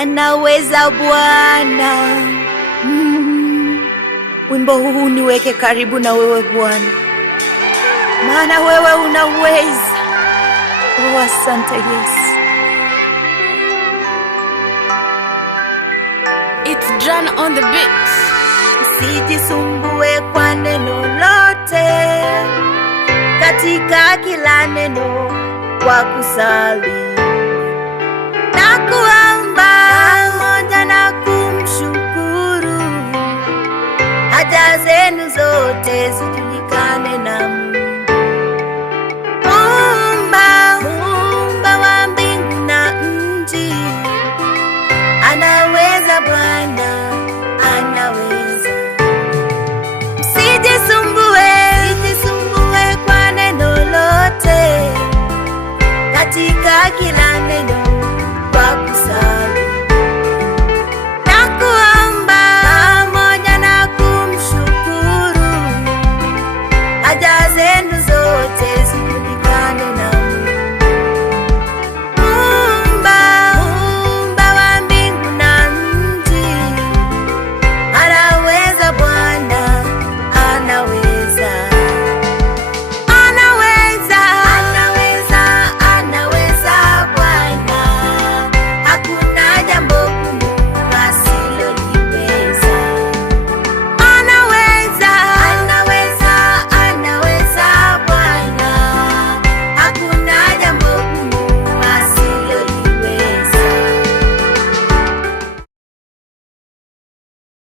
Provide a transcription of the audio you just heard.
Anaweza Bwana. Wimbo huu niweke karibu na wewe Bwana, maana wewe unaweza. Oh, asante Yesu. It's John on the beat. Usijisumbue kwa neno lote, katika kila neno kwa kusali na kuomba pamoja na kumshukuru, haja zenu zote